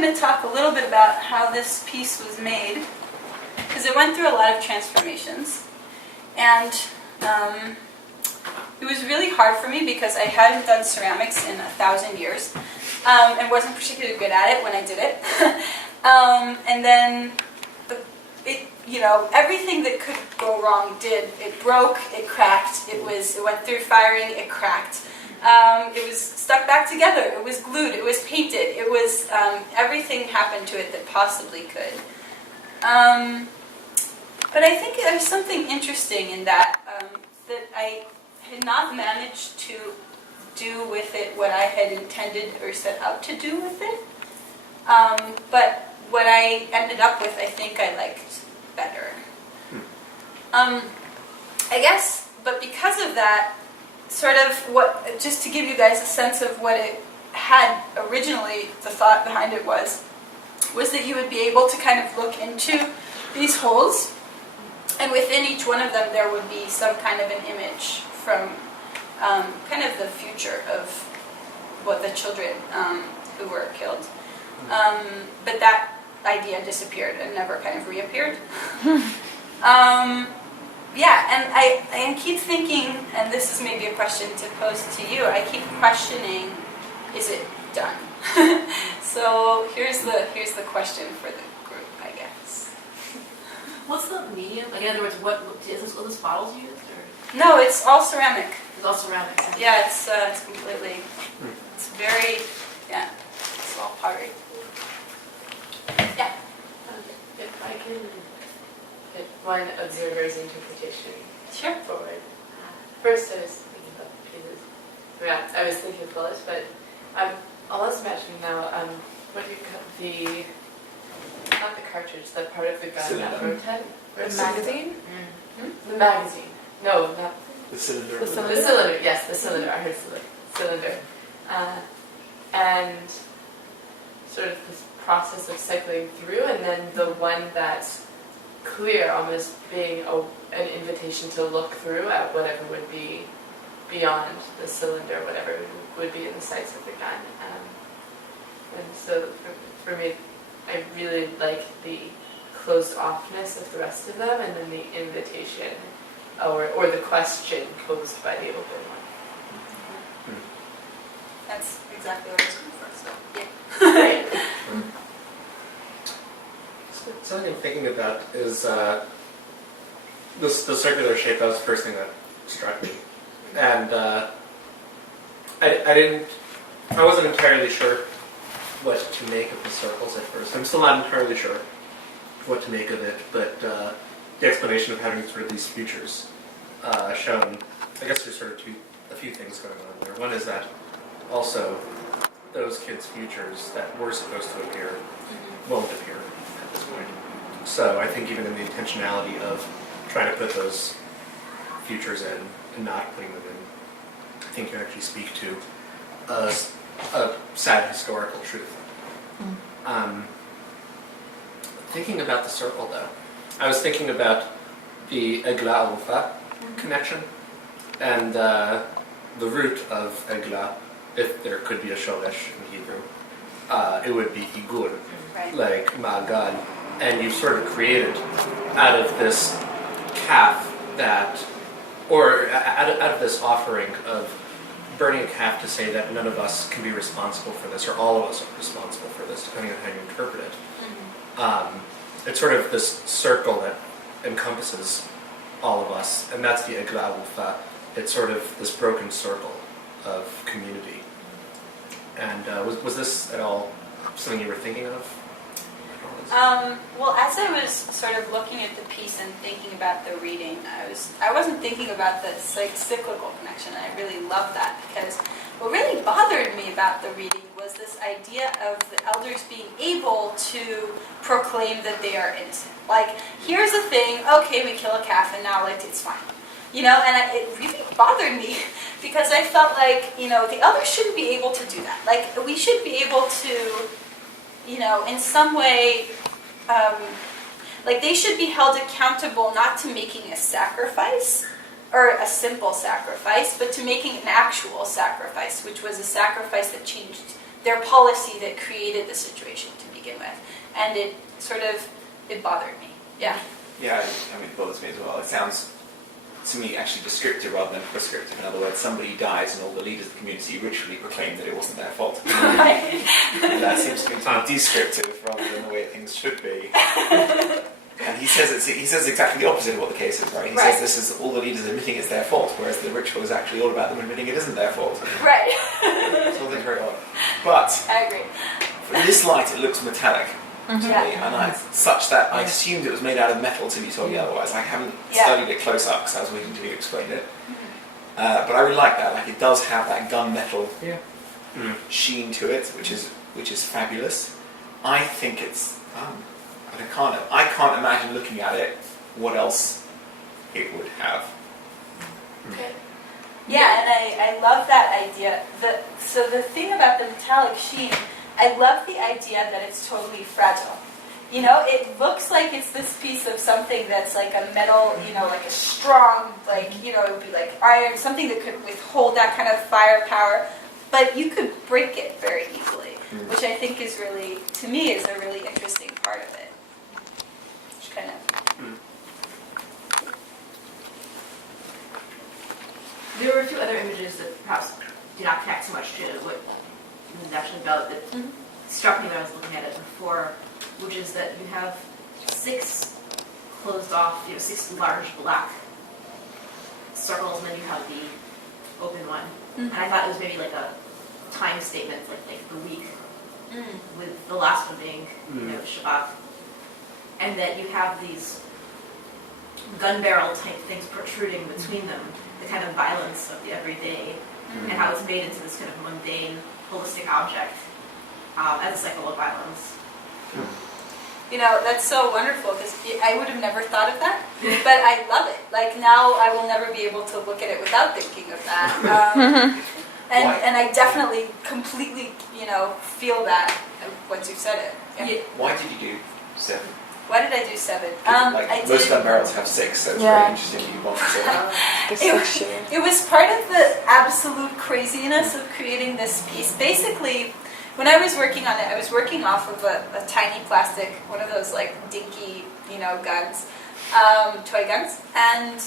going to talk a little bit about how this piece was made, because it went through a lot of transformations. And it was really hard for me because I hadn't done ceramics in 1,000 years and wasn't particularly good at it when I did it. And then everything that could go wrong did. It broke, it cracked, it went through firing, it cracked. It was stuck back together, it was glued, it was painted, it was, everything happened to it that possibly could. But I think there's something interesting in that, that I had not managed to do with it what I had intended or set out to do with it. But what I ended up with, I think I liked better. I guess, but because of that, sort of just to give you guys a sense of what it had originally, the thought behind it was that you would be able to kind of look into these holes, and within each one of them there would be some kind of an image from kind of the future of what the children who were killed. But that idea disappeared and never kind of reappeared. Yeah, and I keep thinking, and this is maybe a question to pose to you, I keep questioning, is it done? So here's the question for the group, I guess. What's the medium? Like, in other words, what is this bottles used? Or? No, it's all ceramic. It's all ceramic. Yeah, it's completely, it's very, yeah, it's all pottery. Yeah. If I can get one observer's interpretation forward. First, I was thinking about pieces. Yeah, I was thinking of bullets, but I'm almost imagining now. What do you call not the cartridge, the part of the gun that rotated? The magazine? Mm-hmm. The magazine. No, not the cylinder. The cylinder. Yes, the cylinder. I heard cylinder. And sort of this process of cycling through, and then the one that's clear almost being an invitation to look through at whatever would be beyond the cylinder, whatever would be in the sights of the gun. And so for me, I really like the closed offness of the rest of them, and then the invitation or the question posed by the open one. That's exactly what I was looking for, so yeah. Something I'm thinking about is the circular shape. That was the first thing that struck me, and I wasn't entirely sure what to make of the circles at first. I'm still not entirely sure what to make of it, but the explanation of having sort of these features shown, I guess there's sort of a few things going on there. One is that also those kids' futures that were supposed to appear won't appear at this point. So I think even in the intentionality of trying to put those futures in and not putting them in, I think you actually speak to a sad historical truth. Thinking about the circle, though, I was thinking about the Egla Arufa connection, and the root of Egla, if there could be a shoresh in Hebrew, it would be Igur, like Ma'agal, and you sort of created out of this calf or out of this offering of burning a calf to say that none of us can be responsible for this, or all of us are responsible for this, depending on how you interpret it. It's sort of this circle that encompasses all of us, and that's the Egla Arufa. It's sort of this broken circle of community. And was this at all something you were thinking of? Well, as I was sort of looking at the piece and thinking about the reading, I wasn't thinking about the cyclical connection, and I really love that, because what really bothered me about the reading was this idea of the elders being able to proclaim that they are innocent. Like, here's the thing, okay, we kill a calf, and now, it's fine. And it really bothered me, because I felt like, the elders shouldn't be able to do that. Like, we should be able to, in some way, they should be held accountable not to making a sacrifice, or a simple sacrifice, but to making an actual sacrifice, which was a sacrifice that changed their policy that created the situation to begin with, and it bothered me. Yeah. Yeah, I mean, it bothers me as well. It sounds, to me, actually descriptive rather than prescriptive. In other words, somebody dies and all the leaders of the community ritually proclaim that it wasn't their fault. Right. That seems to me to be descriptive rather than the way things should be. And he says exactly the opposite of what the case is, right? He says this is all the leaders admitting it's their fault, whereas the ritual is actually all about them admitting it isn't their fault. Right. So things very odd. But I agree. in this light, it looks metallic. To me, Yeah. and such that I assumed it was made out of metal till you told me otherwise. I haven't studied it close up because I was waiting until you explained it. But I really like that. Like, it does have that gunmetal sheen to it, which is fabulous. I think it's. I can't imagine looking at it what else it would have. Okay. Yeah, and I love that idea. So the thing about the metallic sheen, I love the idea that it's totally fragile. You know, it looks like it's this piece of something that's like a metal, you know, like a strong, like, you know, it would be like iron, something that could withhold that kind of firepower. But you could break it very easily, which I think is really, to me, is a really interesting part of it. Which kind of... There were a few other images that perhaps did not connect so much to what you mentioned about that struck me when I was looking at it before, which is that you have 6 closed off, 6 large black circles, and then you have the open one. And I thought it was maybe like a time statement, like the week, with the last one being, Shabbat. And that you have these gun barrel type things protruding between them, the kind of violence of the everyday, and how it's made into this kind of mundane, holistic object as a cycle of violence. You know, that's so wonderful, because I would have never thought of that, but I love it. Like, now I will never be able to look at it without thinking of that. And I definitely completely, feel that once you said it. Yeah. Why did you do 7? Why did I do 7? Most gun barrels have 6, so it's very interesting that you wanted 7. It was part of the absolute craziness of creating this piece. Basically, when I was working on it, I was working off of a tiny plastic, one of those like dinky, guns, toy guns. And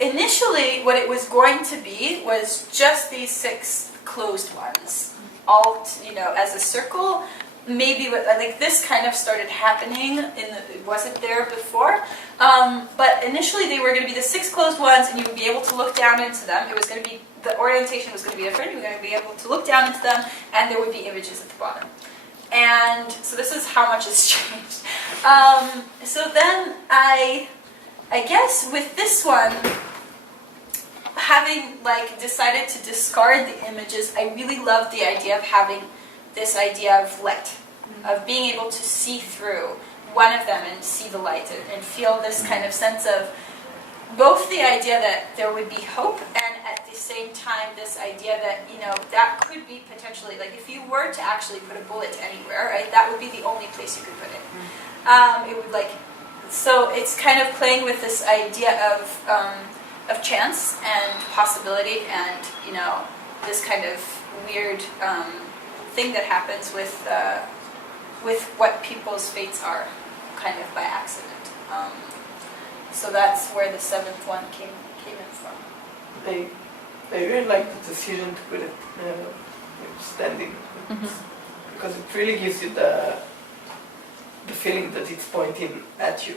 initially what it was going to be was just these 6 closed ones, all, as a circle. Maybe like this kind of started happening it wasn't there before, but initially they were going to be the 6 closed ones, and you would be able to look down into them. It was going to be, the orientation was going to be different. You were going to be able to look down into them, and there would be images at the bottom. And so this is how much has changed. So then I guess with this one, having decided to discard the images, I really loved the idea of having this idea of light, of being able to see through one of them and see the light and feel this kind of sense of both the idea that there would be hope, and at the same time this idea that, that could be potentially, if you were to actually put a bullet anywhere, right, that would be the only place you could put it. It would so it's kind of playing with this idea of chance and possibility, and, this kind of weird thing that happens with what people's fates are, kind of by accident. So that's where the 7th one came in from. I really like the decision to put it standing, because it really gives you the feeling that it's pointing at you,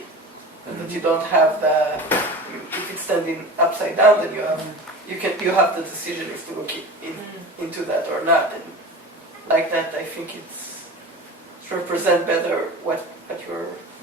and that you don't have if it's standing upside down, then you have the decision if to look into that or not. And like that, I think it's represent better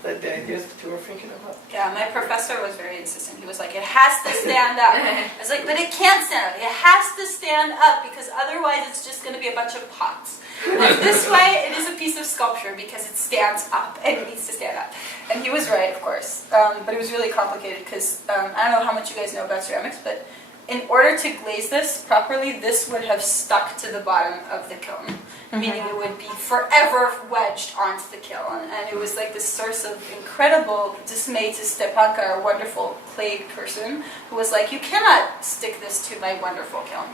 the ideas that you were thinking about. Yeah, my professor was very insistent. He was like, it has to stand up. I was like, but it can't stand up. It has to stand up, because otherwise it's just going to be a bunch of pots. And this way, it is a piece of sculpture because it stands up, and it needs to stand up. And he was right, of course. But it was really complicated because I don't know how much you guys know about ceramics, but in order to glaze this properly, this would have stuck to the bottom of the kiln, meaning it would be forever wedged onto the kiln. And it was like this source of incredible dismay to Stepanka, our wonderful clay person, who was like, you cannot stick this to my wonderful kiln.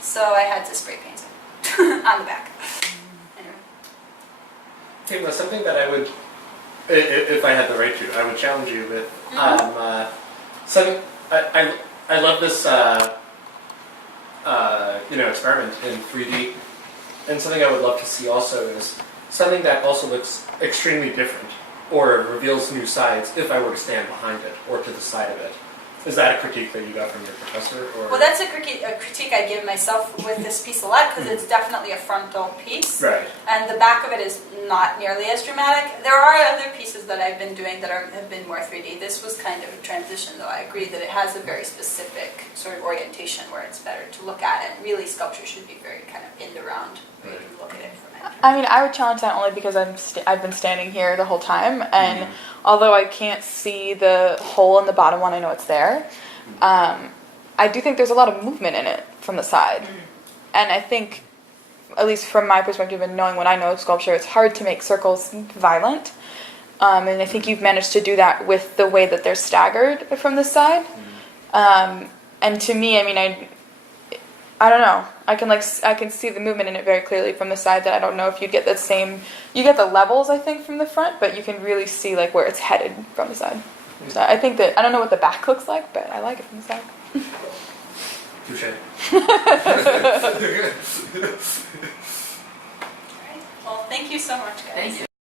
So I had to spray paint it on the back. Anyway. Timna, something that I would, if I had the right to, I would challenge you with. Something I love this experiment in 3D, and something I would love to see also is something that also looks extremely different or reveals new sides if I were to stand behind it or to the side of it. Is that a critique that you got from your professor? Or? Well, that's a critique I give myself with this piece a lot because it's definitely a frontal piece. Right. And the back of it is not nearly as dramatic. There are other pieces that I've been doing that have been more 3D. This was kind of a transition, though. I agree that it has a very specific sort of orientation where it's better to look at it. Really, sculpture should be very kind of in the round where you can look at it from it. I mean, I would challenge that only because I've been standing here the whole time, and although I can't see the hole in the bottom one, I know it's there. I do think there's a lot of movement in it from the side, and I think, at least from my perspective and knowing what I know of sculpture, it's hard to make circles violent, and I think you've managed to do that with the way that they're staggered from the side. And to me, I mean, I don't know. I can see the movement in it very clearly from the side. That I don't know if you get the same. You get the levels, I think, from the front, but you can really see like where it's headed from the side. So I think that I don't know what the back looks like, but I like it from the side. Touche. All right. Well, thank you so much, guys. Thank you.